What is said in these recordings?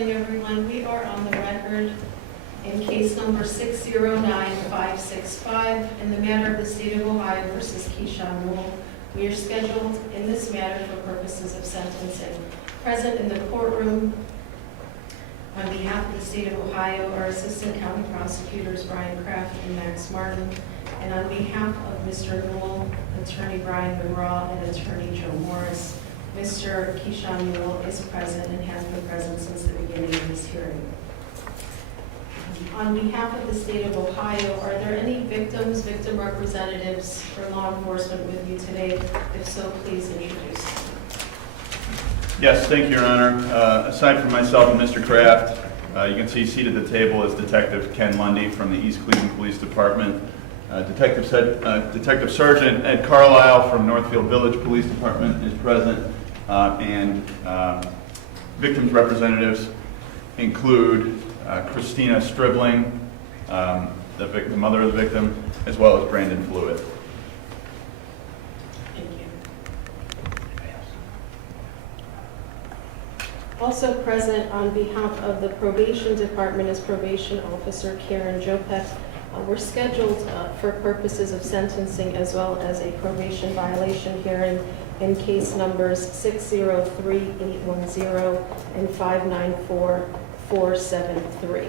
morning, everyone. We are on the record in case number 609565 in the matter of the state of Ohio versus Keyshawn Newell. We are scheduled in this matter for purposes of sentencing. Present in the courtroom on behalf of the state of Ohio are Assistant County Prosecutors Brian Kraft and Max Martin. And on behalf of Mr. Newell, Attorney Brian McGraw and Attorney Joe Morris, Mr. Keyshawn Newell is present and has been present since the beginning of this hearing. On behalf of the state of Ohio, are there any victims, victim representatives, or law enforcement with you today? If so, please introduce them. Yes, thank you, Your Honor. Aside from myself and Mr. Kraft, you can see seated at the table is Detective Ken Lundy from the East Cleveland Police Department, Detective Sergeant Ed Carlisle from Northfield Village Police Department is present, and victims representatives include Christina Stribling, the mother of the victim, as well as Brandon Fluid. Thank you. Also present on behalf of the Probation Department is Probation Officer Karen Jopek. We're scheduled for purposes of sentencing as well as a probation violation hearing in case numbers 603810 and 594473.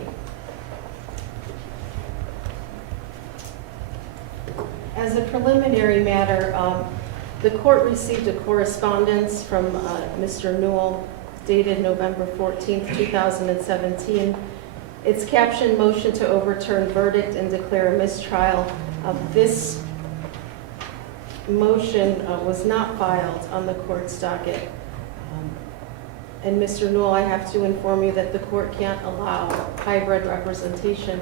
As a preliminary matter, the court received a correspondence from Mr. Newell dated November 14th, 2017. It's captioned "Motion to overturn verdict and declare a mistrial." This motion was not filed on the court's docket. And Mr. Newell, I have to inform you that the court can't allow hybrid representation.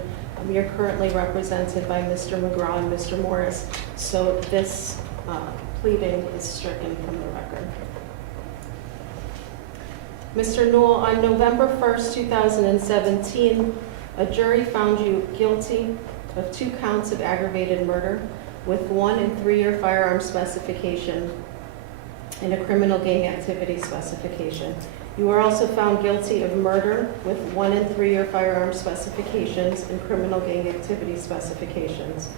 You're currently represented by Mr. McGraw and Mr. Morris, so this pleading is stricken from the record. Mr. Newell, on November 1st, 2017, a jury found you guilty of 2 counts of aggravated murder with 1 and 3-year firearm specification and a criminal gang activity specification. You were also found guilty of murder with 1 and 3-year firearm specifications and criminal gang activity specifications.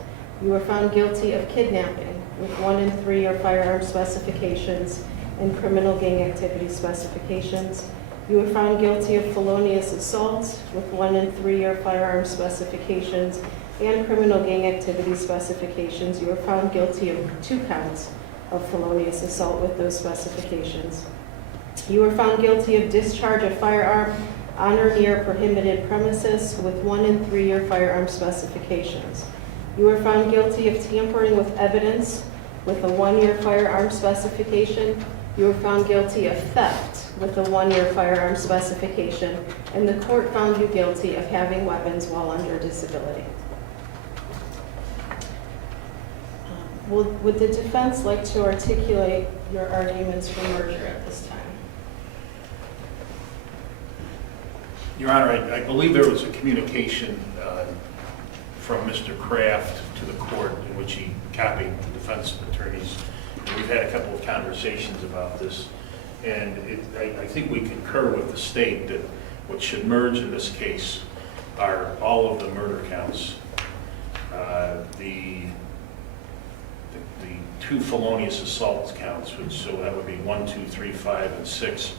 You were found guilty of kidnapping with 1 and 3-year firearm specifications and criminal gang activity specifications. You were found guilty of felonious assault with 1 and 3-year firearm specifications and criminal gang activity specifications. You were found guilty of 2 counts of felonious assault with those specifications. You were found guilty of discharge of firearm on or near prohibited premises with 1 and 3-year firearm specifications. You were found guilty of tampering with evidence with a 1-year firearm specification. You were found guilty of theft with a 1-year firearm specification, and the court found you guilty of having weapons while under disability. Would the defense like to articulate your arguments for merger at this time? Your Honor, I believe there was a communication from Mr. Kraft to the court in which he copied the defense attorneys. And we've had a couple of conversations about this, and I think we concur with the state that what should merge in this case are all of the murder counts, the 2 felonious assault counts, so that would be 1, 2, 3, 5, and 6,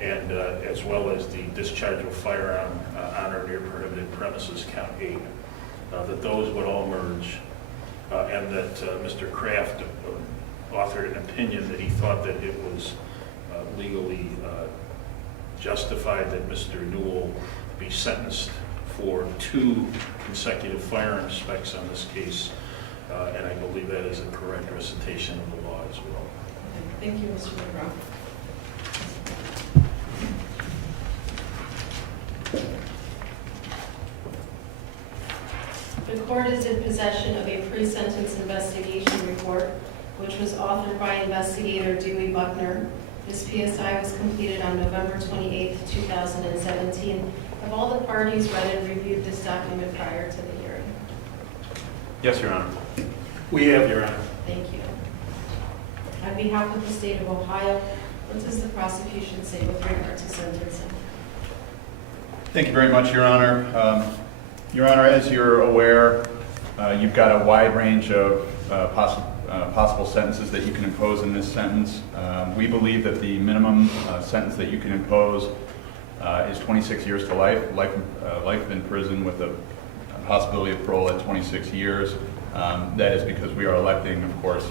and as well as the discharge of firearm on or near prohibited premises, count 8. That those would all merge, and that Mr. Kraft authored an opinion that he thought that it was legally justified that Mr. Newell be sentenced for 2 consecutive firearm specs on this case, and I believe that is a correct recitation of the law as well. Okay. Thank you, Mr. McGraw. The court is in possession of a pre-sentence investigation report, which was authored by investigator Dewey Buckner. This PSI was completed on November 28, 2017. Have all the parties read and reviewed this document prior to the hearing? Yes, Your Honor. We have, Your Honor. Thank you. On behalf of the state of Ohio, what does the prosecution say with regard to sentencing? Thank you very much, Your Honor. Your Honor, as you're aware, you've got a wide range of possible sentences that you can impose in this sentence. We believe that the minimum sentence that you can impose is 26 years to life in prison with a possibility of parole at 26 years. That is because we are electing, of course,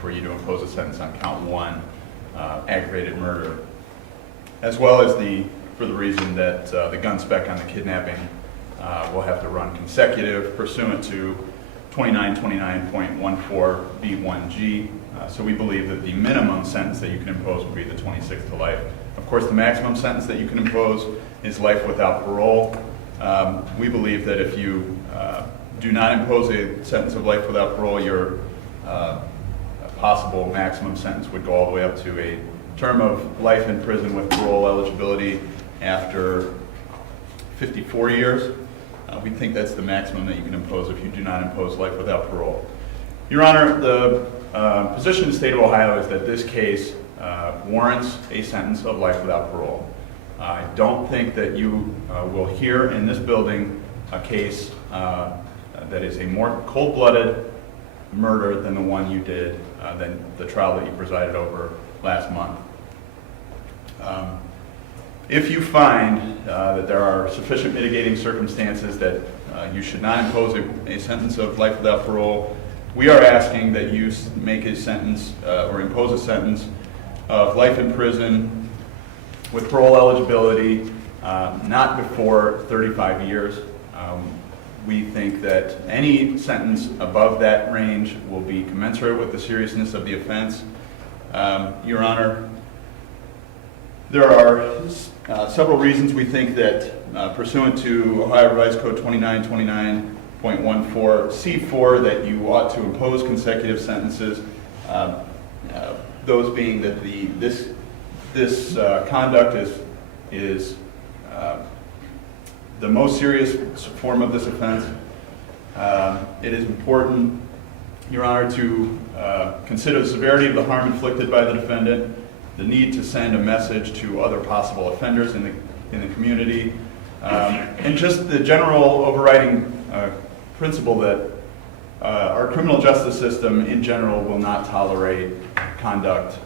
for you to impose a sentence on count 1, aggravated murder, as well as for the reason that the gun spec on the kidnapping will have to run consecutive pursuant to 2929.14B1G. So we believe that the minimum sentence that you can impose will be the 26 to life. Of course, the maximum sentence that you can impose is life without parole. We believe that if you do not impose a sentence of life without parole, your possible maximum sentence would go all the way up to a term of life in prison with parole eligibility after 54 years. We think that's the maximum that you can impose if you do not impose life without parole. Your Honor, the position of the state of Ohio is that this case warrants a sentence of life without parole. I don't think that you will hear in this building a case that is a more cold-blooded murder than the one you did, than the trial that you presided over last month. If you find that there are sufficient mitigating circumstances that you should not impose a sentence of life without parole, we are asking that you make a sentence or impose a sentence of life in prison with parole eligibility not before 35 years. We think that any sentence above that range will be commensurate with the seriousness of the offense. Your Honor, there are several reasons we think that pursuant to Ohio Revised Code 2929.14C4 that you ought to impose consecutive sentences, those being that this conduct is the most serious form of this offense. It is important, Your Honor, to consider the severity of the harm inflicted by the defendant, the need to send a message to other possible offenders in the community, and just the general overriding principle that our criminal justice system in general will not tolerate conduct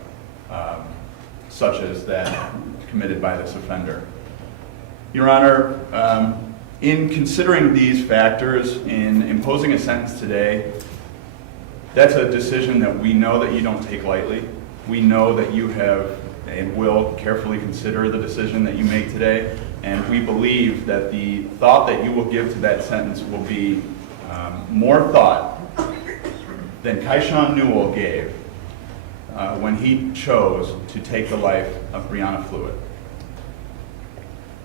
such as that committed by this offender. Your Honor, in considering these factors, in imposing a sentence today, that's a decision that we know that you don't take lightly. We know that you have and will carefully consider the decision that you make today, and we believe that the thought that you will give to that sentence will be more thought than Kaishan Newell gave when he chose to take the life of Brianna Fluitt,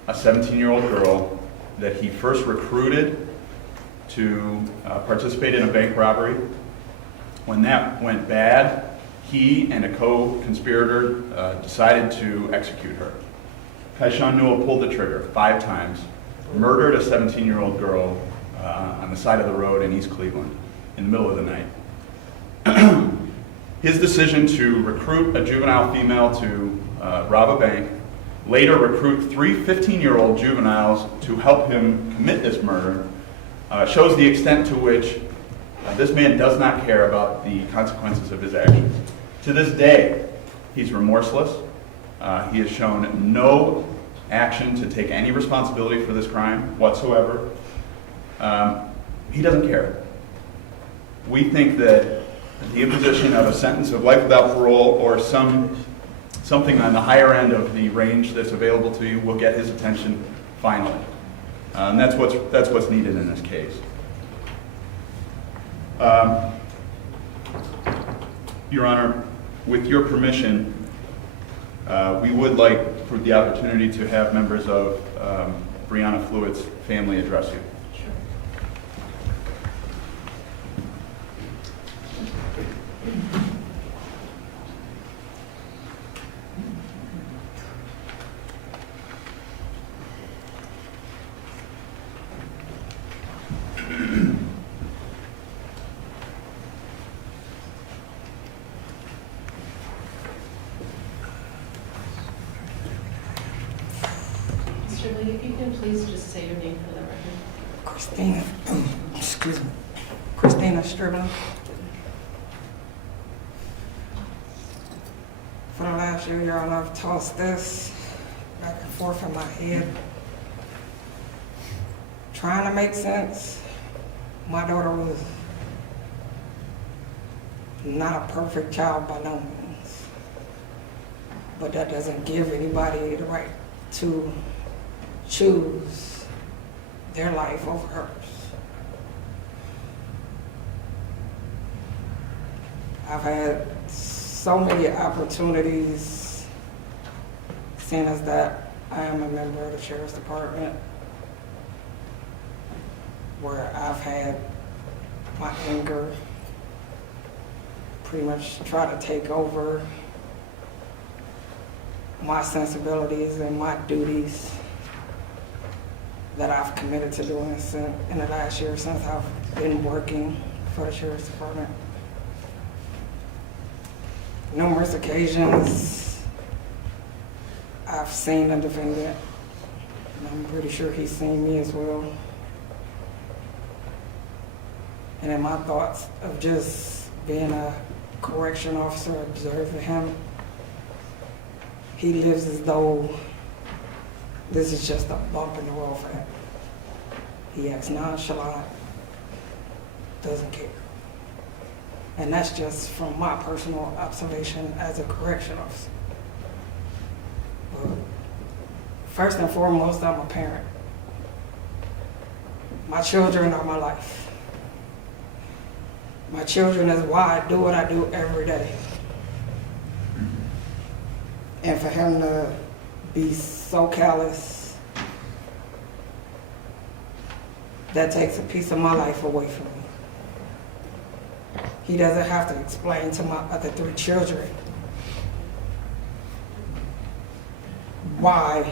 a 17-year-old girl that he first recruited to participate in a bank robbery. When that went bad, he and a co-conspirator decided to execute her. Kaishan Newell pulled the trigger 5 times, murdered a 17-year-old girl on the side of the road in East Cleveland in the middle of the night. His decision to recruit a juvenile female to rob a bank, later recruit 3 15-year-old juveniles to help him commit this murder, shows the extent to which this man does not care about the consequences of his actions. To this day, he's remorseless. He has shown no action to take any responsibility for this crime whatsoever. He doesn't care. We think that the imposition of a sentence of life without parole or something on the higher end of the range that's available to you will get his attention finally. And that's what's needed in this case. Your Honor, with your permission, we would like for the opportunity to have members of Brianna Fluitt's family address you. Mr. Shirley, if you can please just say your name for the record. Christina, excuse me, Christina Strickland. For the last year, y'all, I've tossed this back and forth in my head, trying to make sense. My daughter was not a perfect child by no means, but that doesn't give anybody the right to choose their life over hers. I've had so many opportunities, seeing as that I am a member of the Sheriff's Department, where I've had my anger pretty much try to take over my sensibilities and my duties that I've committed to doing in the last year since I've been working for the Sheriff's Department. Numerous occasions, I've seen a defendant, and I'm pretty sure he's seen me as well. And in my thoughts of just being a correction officer, observing him, he lives as though this is just a bump in the road for him. He acts nonchalant, doesn't care. And that's just from my personal observation as a correction officer. But first and foremost, I'm a parent. My children are my life. My children is why I do what I do every day. And for him to be so callous, that takes a piece of my life away from me. He doesn't have to explain to my other 3 children why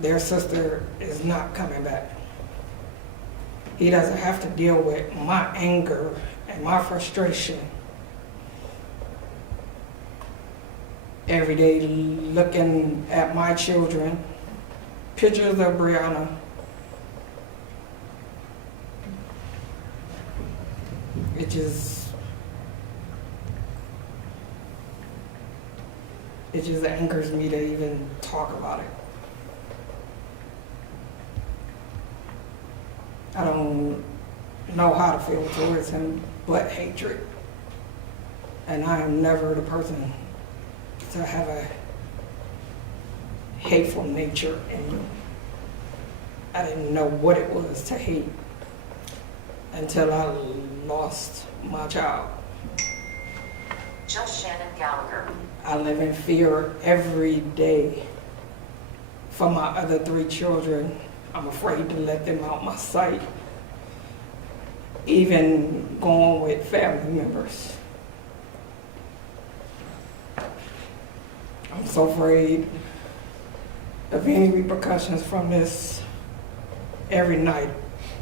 their sister is not coming back. He doesn't have to deal with my anger and my frustration every day, looking at my children, pictures of Brianna, it just angers me to even talk about it. I don't know how to feel towards him but hatred. And I am never the person to have a hateful nature in me. I didn't know what it was to hate until I lost my child. Just Shannon Gallagher. I live in fear every day for my other 3 children. I'm afraid to let them out my sight, even going with family members. I'm so afraid of any repercussions from this. Every night,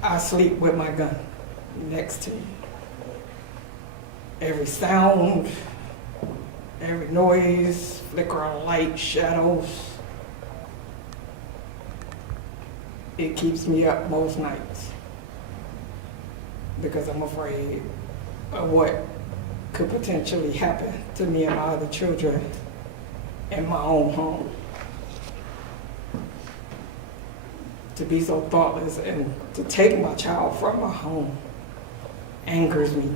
I sleep with my gun next to me. Every sound, every noise, flicker of light, shadows, it keeps me up most nights because I'm afraid of what could potentially happen to me and my other children in my own home. To be so thoughtless and to take my child from my home angers me.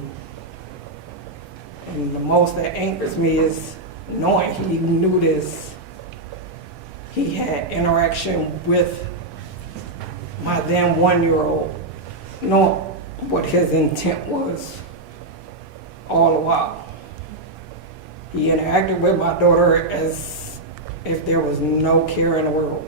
And the most that angers me is knowing he knew this. He had interaction with my then 1-year-old, knowing what his intent was all the while. He interacted with my daughter as if there was no care in the world.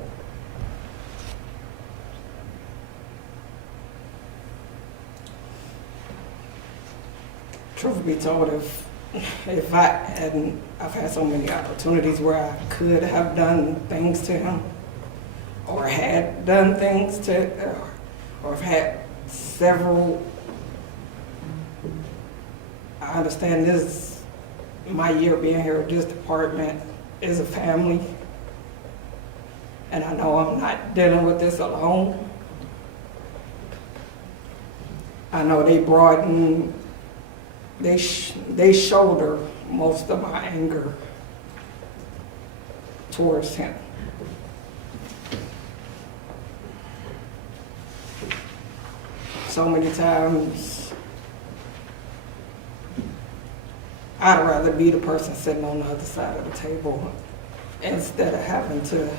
Truth be told, if I hadn't, I've had so many opportunities where I could have done things to him, or had done things to, or have had several. I understand this, my year being here at this department is a family, And I know I'm not dealing with this alone. I know they shoulder most of my anger towards him. So many times, I'd rather be the person sitting on the other side of the table instead of having to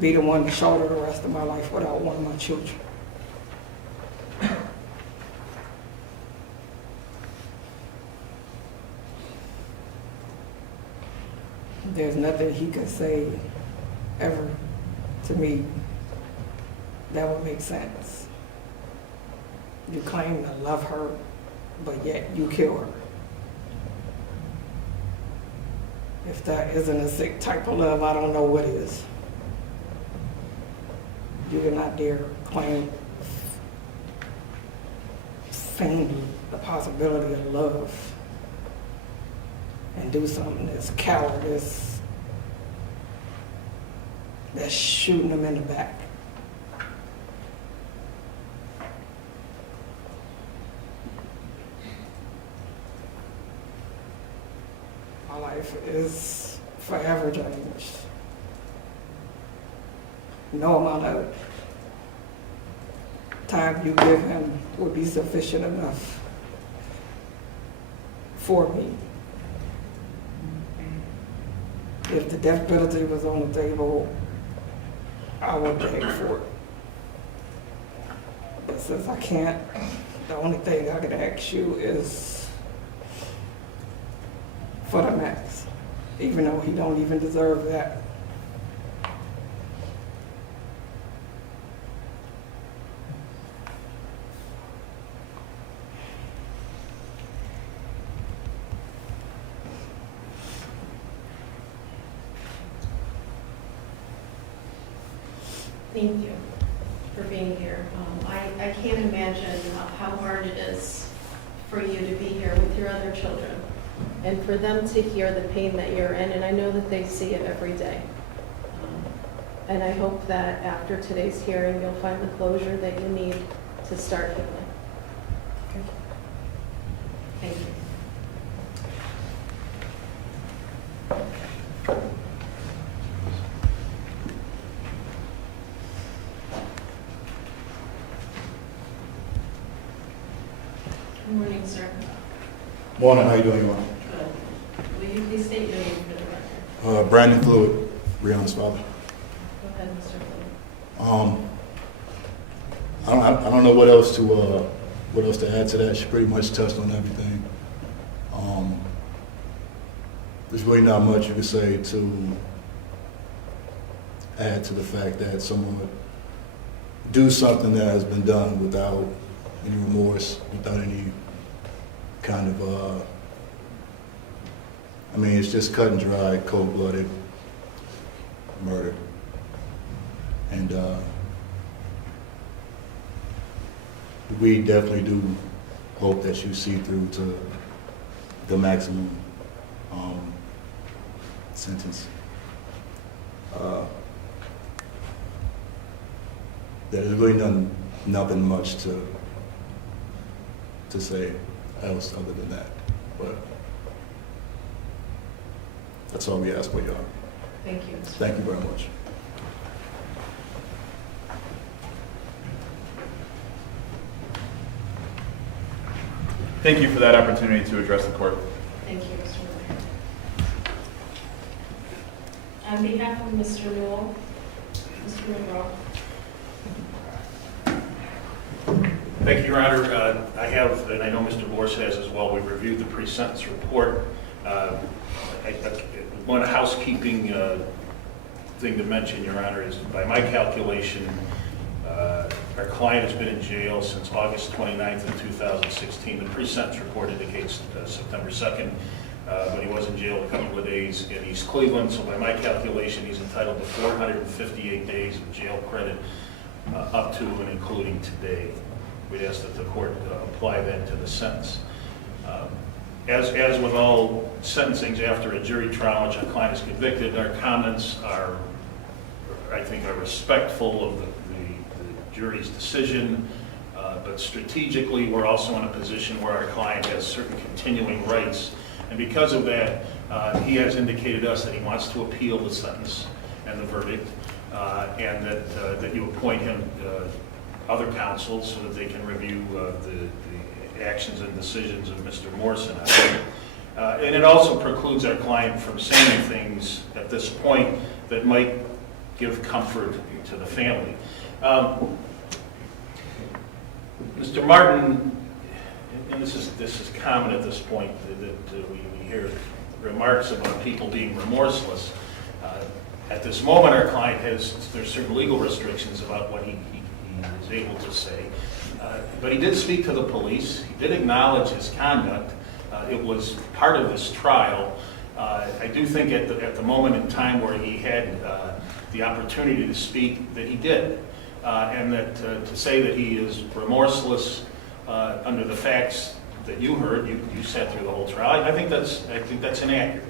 be the one to shoulder the rest of my life without one of my children. There's nothing he could say ever to me that would make sense. You claim to love her, but yet you kill her. If that isn't a sick type of love, I don't know what is. You do not dare claim the possibility of love and do something that's cowardice, that's shooting them in the back. My life is forever changed. No amount of time you give him would be sufficient enough for me. If the death penalty was on the table, I would beg for it. But since I can't, the only thing I can ask you is for the max, even though he don't even deserve that. Thank you for being here. I can't imagine how hard it is for you to be here with your other children and for them to hear the pain that you're in, and I know that they see it every day. And I hope that after today's hearing, you'll find the closure that you need to start healing. Thank you. Good morning, sir. Morning, how you doing, Your Honor? Good. Will you please state your name for the record? Brandon Fluid, Rihanna's father. Go ahead, Mr. Flynn. I don't know what else to add to that. She pretty much touched on everything. There's really not much you could say to add to the fact that someone would do something that has been done without any remorse, without any kind of, it's just cut and dry, cold-blooded murder. And we definitely do hope that you see through to the maximum sentence. There's really nothing much to say else other than that. But that's all we ask for, y'all. Thank you, Mr. Thank you very much. Thank you for that opportunity to address the court. Thank you, Mr. Miller. On behalf of Mr. Newell, Mr. Monroe. Thank you, Your Honor. I have, and I know Mr. Morse has as well, we've reviewed the pre-sentence report. One housekeeping thing to mention, Your Honor, is by my calculation, our client has been in jail since August 29th of 2016. The pre-sentence report indicates September 2nd, but he was in jail a couple of days in East Cleveland. So by my calculation, he's entitled to 458 days of jail credit up to and including today. We'd ask that the court apply that to the sentence. As with all sentencings after a jury trial in which a client is convicted, our comments are, I think, are respectful of the jury's decision, but strategically, we're also in a position where our client has certain continuing rights. And because of that, he has indicated to us that he wants to appeal the sentence and the verdict, and that you appoint him other counsel so that they can review the actions and decisions of Mr. Morrison. And it also precludes our client from saying things at this point that might give comfort to the family. Mr. Martin, and this is common at this point, that we hear remarks about people being remorseless. At this moment, our client there's certain legal restrictions about what he is able to say. But he did speak to the police. He did acknowledge his conduct. It was part of this trial. I do think at the moment in time where he had the opportunity to speak, that he did. And that to say that he is remorseless under the facts that you heard, you sat through the whole trial, I think that's inaccurate.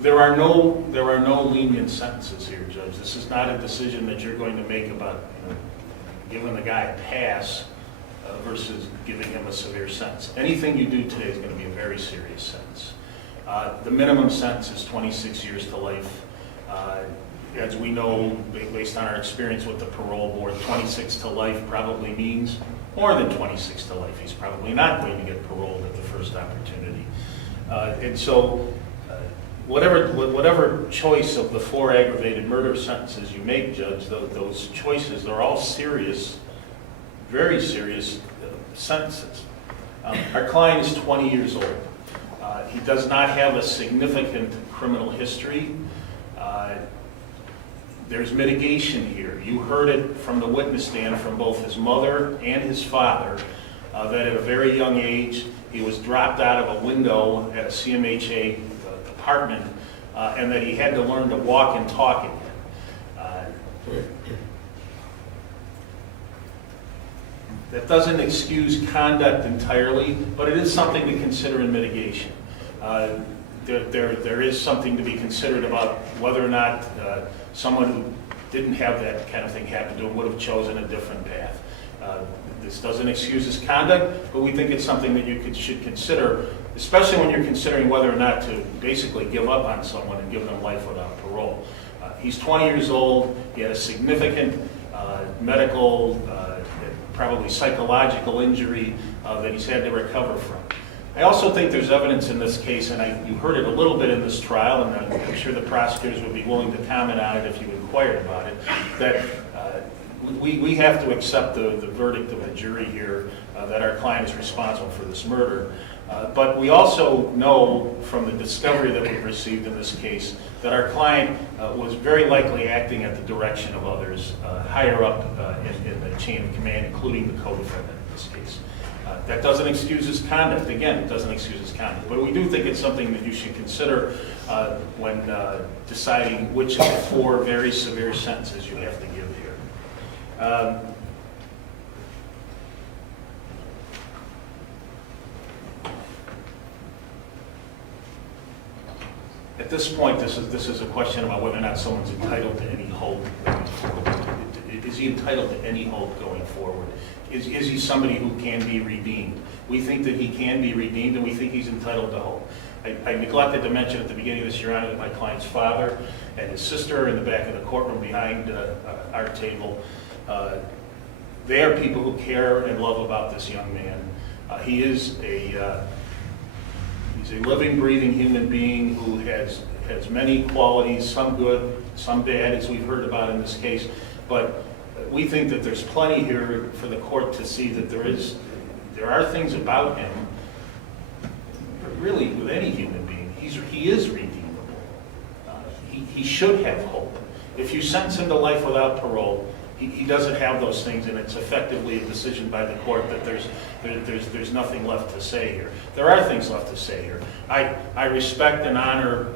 There are no lenient sentences here, Judge. This is not a decision that you're going to make about giving the guy a pass versus giving him a severe sentence. Anything you do today is going to be a very serious sentence. The minimum sentence is 26 years to life. As we know, based on our experience with the parole board, 26 to life probably means more than 26 to life. He's probably not going to get paroled at the first opportunity. And so whatever choice of the 4 aggravated murder sentences you make, Judge, those choices, they're all serious, very serious sentences. Our client is 20 years old. He does not have a significant criminal history. There's mitigation here. You heard it from the witness stand from both his mother and his father that at a very young age he was dropped out of a window at a CMHA apartment and that he had to learn to walk and talk again. That doesn't excuse conduct entirely, but it is something to consider in mitigation. There is something to be considered about whether or not someone who didn't have that kind of thing happen to him would have chosen a different path. This doesn't excuse his conduct, but we think it's something that you should consider, especially when you're considering whether or not to basically give up on someone and give them life without parole. He's 20 years old. He had a significant medical, probably psychological injury that he's had to recover from. I also think there's evidence in this case, and you heard it a little bit in this trial, and I'm sure the prosecutors would be willing to comment on it if you inquired about it, that we have to accept the verdict of the jury here that our client is responsible for this murder. But we also know from the discovery that we've received in this case that our client was very likely acting at the direction of others higher up in the chain of command, including the co-defendant in this case. That doesn't excuse his conduct. Again, it doesn't excuse his conduct. But we do think it's something that you should consider when deciding which of the 4 very severe sentences you have to give here. At this point, this is a question about whether or not someone's entitled to any hope going forward. Is he entitled to any hope going forward? Is he somebody who can be redeemed? We think that he can be redeemed, and we think he's entitled to hope. I neglected to mention at the beginning of this, Your Honor, that my client's father and his sister in the back of the courtroom behind our table, they are people who care and love about this young man. He is he's a living, breathing human being who has many qualities, some good, some bad, as we've heard about in this case. But we think that there's plenty here for the court to see that there are things about him, really with any human being, he is redeemable. He should have hope. If you sentence him to life without parole, he doesn't have those things, and it's effectively a decision by the court that there's nothing left to say here. There are things left to say here. I respect and honor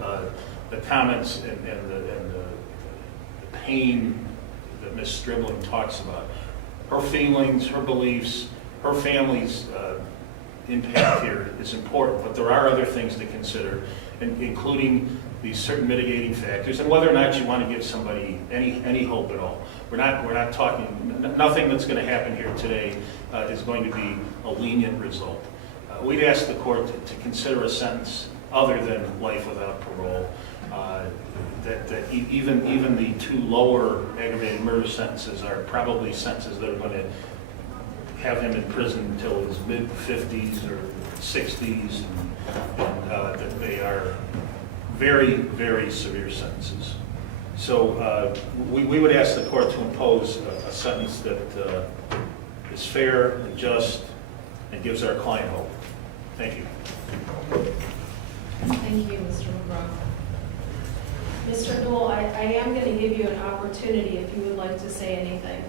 the comments and the pain that Ms. Stribling talks about. Her feelings, her beliefs, her family's impact here is important, but there are other things to consider, including these certain mitigating factors, and whether or not you want to give somebody any hope at all. We're not talking, nothing that's going to happen here today is going to be a lenient result. We'd ask the court to consider a sentence other than life without parole. Even the two lower aggravated murder sentences are probably sentences that are going to have him in prison until his mid-50s or 60s, and that they are very, very severe sentences. So we would ask the court to impose a sentence that is fair and just and gives our client hope. Thank you. Thank you, Mr. McGraw. Mr. Newell, I am going to give you an opportunity if you would like to say anything.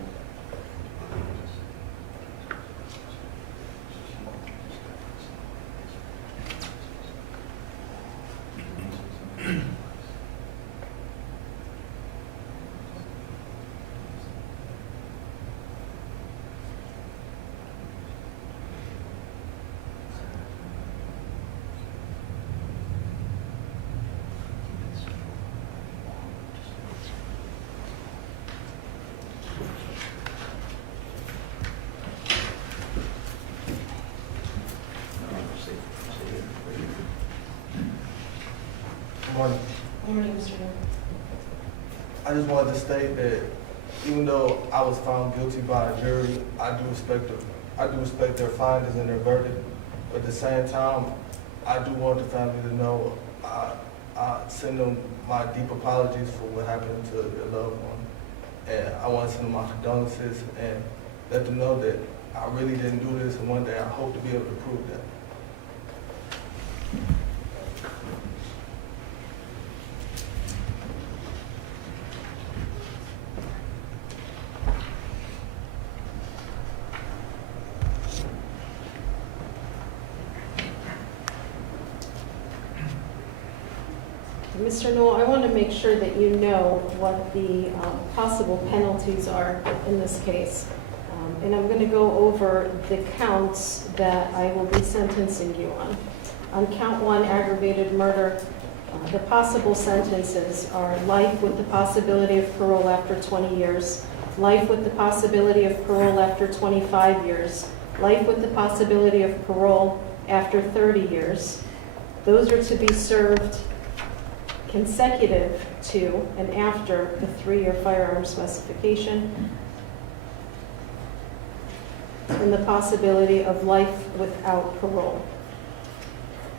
Good morning. Good morning, Mr. Newell. I just wanted to state that even though I was found guilty by a jury, I do respect their findings and their verdict. But at the same time, I do want the family to know I send them my deep apologies for what happened to their loved one. And I want to send them my condolences and let them know that I really didn't do this, and one day I hope to be able to prove that. Mr. Newell, I want to make sure that you know what the possible penalties are in this case. And I'm going to go over the counts that I will be sentencing you on. On count 1, aggravated murder, the possible sentences are life with the possibility of parole after 20 years, life with the possibility of parole after 25 years, life with the possibility of parole after 30 years. Those are to be served consecutive to and after the 3-year firearm specification, and the possibility of life without parole.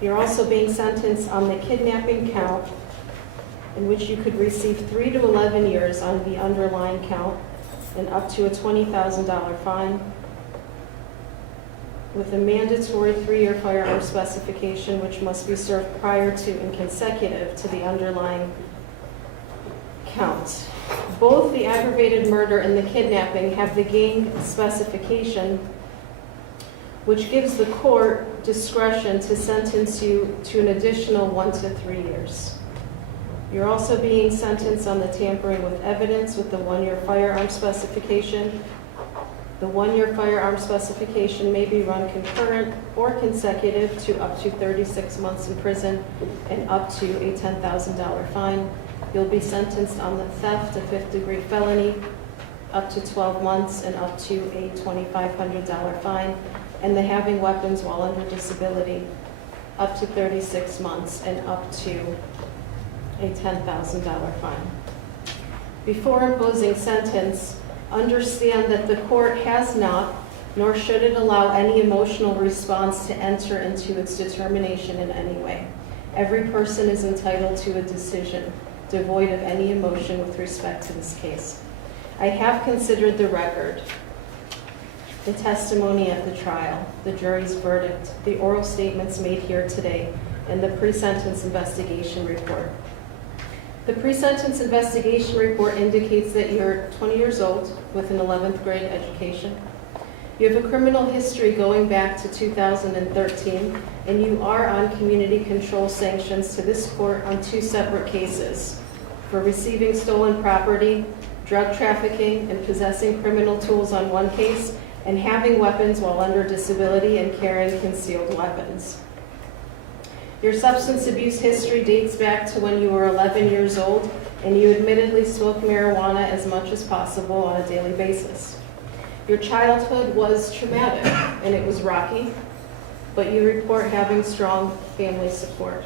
You're also being sentenced on the kidnapping count, in which you could receive 3 to 11 years on the underlying count and up to a $20,000 fine, with a mandatory 3-year firearm specification which must be served prior to and consecutive to the underlying count. Both the aggravated murder and the kidnapping have the gang specification, which gives the court discretion to sentence you to an additional 1 to 3 years. You're also being sentenced on the tampering with evidence with the 1-year firearm specification. The 1-year firearm specification may be run concurrent or consecutive to up to 36 months in prison and up to a $10,000 fine. You'll be sentenced on the theft, a 5th-degree felony, up to 12 months and up to a $2,500 fine, and the having weapons while under disability, up to 36 months and up to a $10,000 fine. Before imposing sentence, understand that the court has not, nor should it allow any emotional response to enter into its determination in any way. Every person is entitled to a decision devoid of any emotion with respect to this case. I have considered the record, the testimony at the trial, the jury's verdict, the oral statements made here today, and the pre-sentence investigation report. The pre-sentence investigation report indicates that you're 20 years old with an 11th grade education. You have a criminal history going back to 2013, and you are on community control sanctions to this court on 2 separate cases for receiving stolen property, drug trafficking, and possessing criminal tools on 1 case, and having weapons while under disability and carrying concealed weapons. Your substance abuse history dates back to when you were 11 years old, and you admittedly smoke marijuana as much as possible on a daily basis. Your childhood was traumatic, and it was rocky, but you report having strong family support.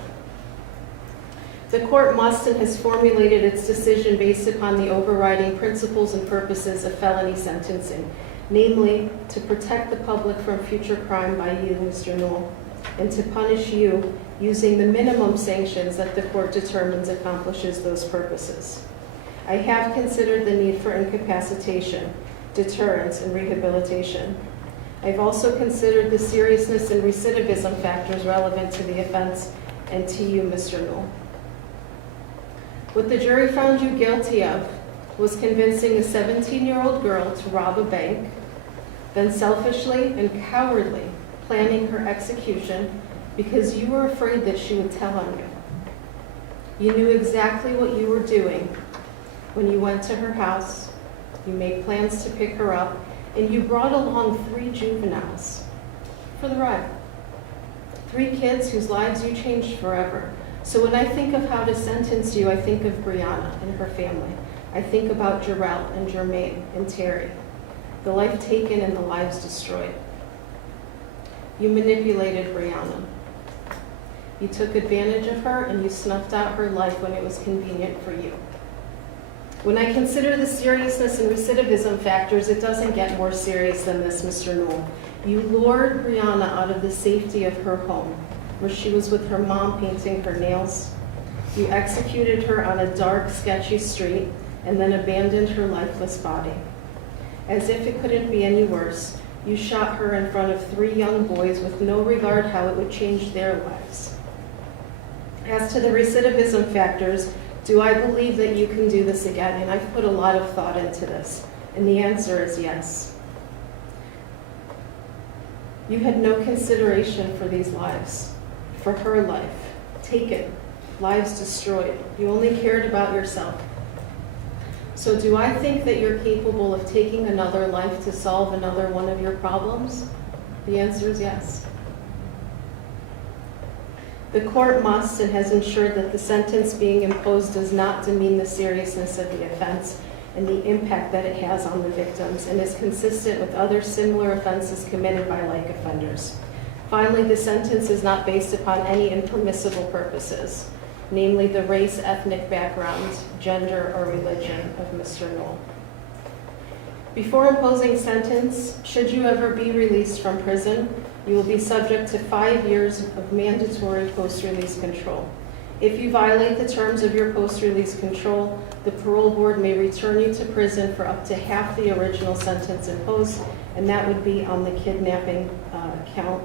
The court must and has formulated its decision based upon the overriding principles and purposes of felony sentencing, namely, to protect the public from future crime by you, Mr. Newell, and to punish you using the minimum sanctions that the court determines accomplishes those purposes. I have considered the need for incapacitation, deterrence, and rehabilitation. I've also considered the seriousness and recidivism factors relevant to the offense and to you, Mr. Newell. What the jury found you guilty of was convincing a 17-year-old girl to rob a bank, then selfishly and cowardly planning her execution because you were afraid that she would tell on you. You knew exactly what you were doing when you went to her house, you made plans to pick her up, and you brought along 3 juveniles for the ride. 3 kids whose lives you changed forever. So when I think of how to sentence you, I think of Brianna and her family. I think about Jarrell and Jermaine and Terry, the life taken and the lives destroyed. You manipulated Brianna. You took advantage of her and you snuffed out her life when it was convenient for you. When I consider the seriousness and recidivism factors, it doesn't get more serious than this, Mr. Newell. You lured Brianna out of the safety of her home, where she was with her mom painting her nails. You executed her on a dark, sketchy street and then abandoned her lifeless body. As if it couldn't be any worse, you shot her in front of 3 young boys with no regard how it would change their lives. As to the recidivism factors, do I believe that you can do this again? And I've put a lot of thought into this, and the answer is yes. You had no consideration for these lives, for her life, taken, lives destroyed. You only cared about yourself. So do I think that you're capable of taking another life to solve another one of your problems? The answer is yes. The court must and has ensured that the sentence being imposed does not demean the seriousness of the offense and the impact that it has on the victims, and is consistent with other similar offenses committed by like offenders. Finally, the sentence is not based upon any impermissible purposes, namely the race, ethnic background, gender, or religion of Mr. Newell. Before imposing sentence, should you ever be released from prison, you will be subject to 5 years of mandatory post-release control. If you violate the terms of your post-release control, the parole board may return you to prison for up to half the original sentence imposed, and that would be on the kidnapping count.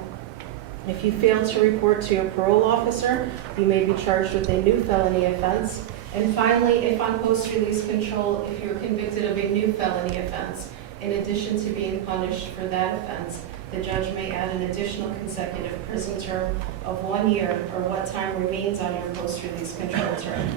If you fail to report to your parole officer, you may be charged with a new felony offense. And finally, if on post-release control, if you're convicted of a new felony offense, in addition to being punished for that offense, the judge may add an additional consecutive prison term of 1 year, or what time remains on your post-release control term.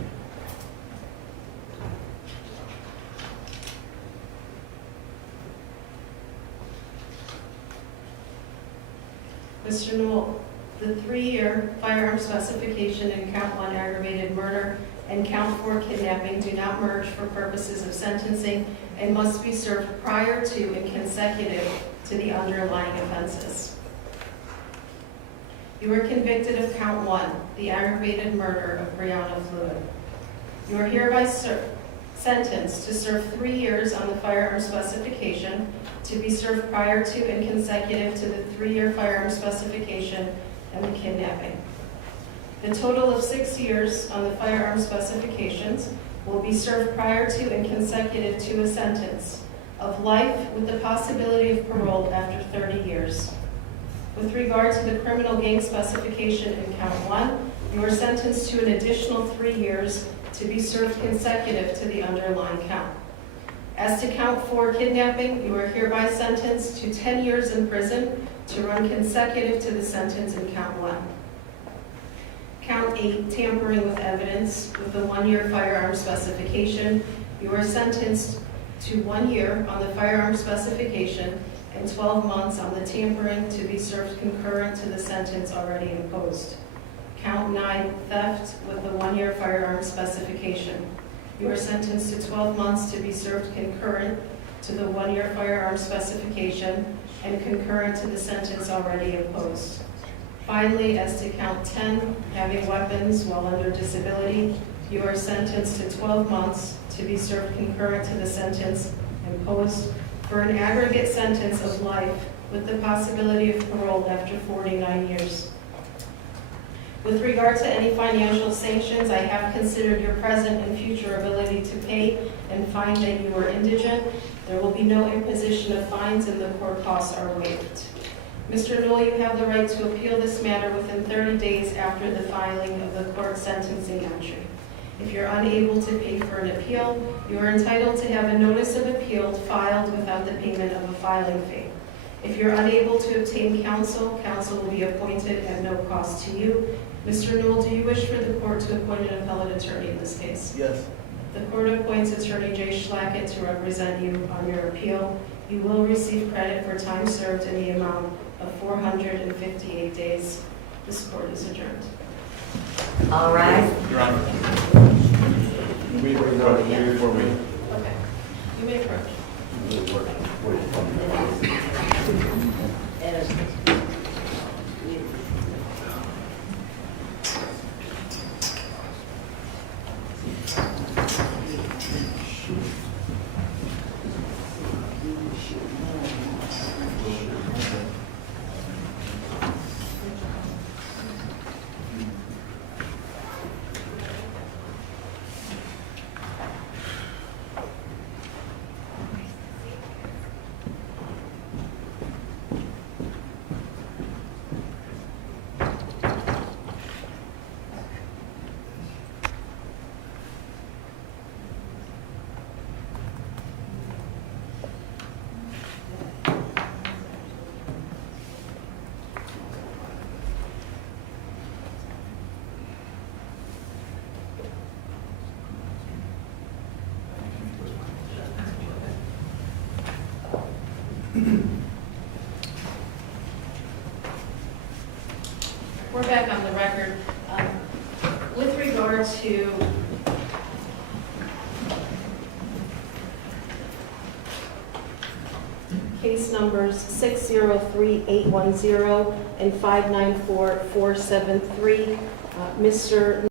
Mr. Newell, the 3-year firearm specification in count 1 aggravated murder and count 4 kidnapping do not merge for purposes of sentencing and must be served prior to and consecutive to the underlying offenses. You were convicted of count 1, the aggravated murder of Brianna Fluid. You are hereby sentenced to serve 3 years on the firearm specification, to be served prior to and consecutive to the 3-year firearm specification and the kidnapping. The total of 6 years on the firearm specifications will be served prior to and consecutive to a sentence of life with the possibility of parole after 30 years. With regard to the criminal gang specification in count 1, you are sentenced to an additional 3 years to be served consecutive to the underlying count. As to count 4 kidnapping, you are hereby sentenced to 10 years in prison to run consecutive to the sentence in count 1. Count 8, tampering with evidence with the 1-year firearm specification, you are sentenced to 1 year on the firearm specification and 12 months on the tampering to be served concurrent to the sentence already imposed. Count 9, theft with the 1-year firearm specification. You are sentenced to 12 months to be served concurrent to the 1-year firearm specification and concurrent to the sentence already imposed. Finally, as to count 10, having weapons while under disability, you are sentenced to 12 months to be served concurrent to the sentence imposed for an aggregate sentence of life with the possibility of parole after 49 years. With regard to any financial sanctions, I have considered your present and future ability to pay and find that you are indigent. There will be no imposition of fines and the court costs are waived. Mr. Newell, you have the right to appeal this matter within 30 days after the filing of the court sentencing entry. If you're unable to pay for an appeal, you are entitled to have a notice of appeal filed without the payment of a filing fee. If you're unable to obtain counsel, counsel will be appointed at no cost to you. Mr. Newell, do you wish for the court to appoint an appellate attorney in this case? Yes. The court appoints Attorney Jay Schlackett to represent you on your appeal. You will receive credit for time served in the amount of 458 days. This court is adjourned. All right. Your Honor. Before we Okay. You may approach. We're back on the record. With regard to case numbers 603810 and 594473, Mr.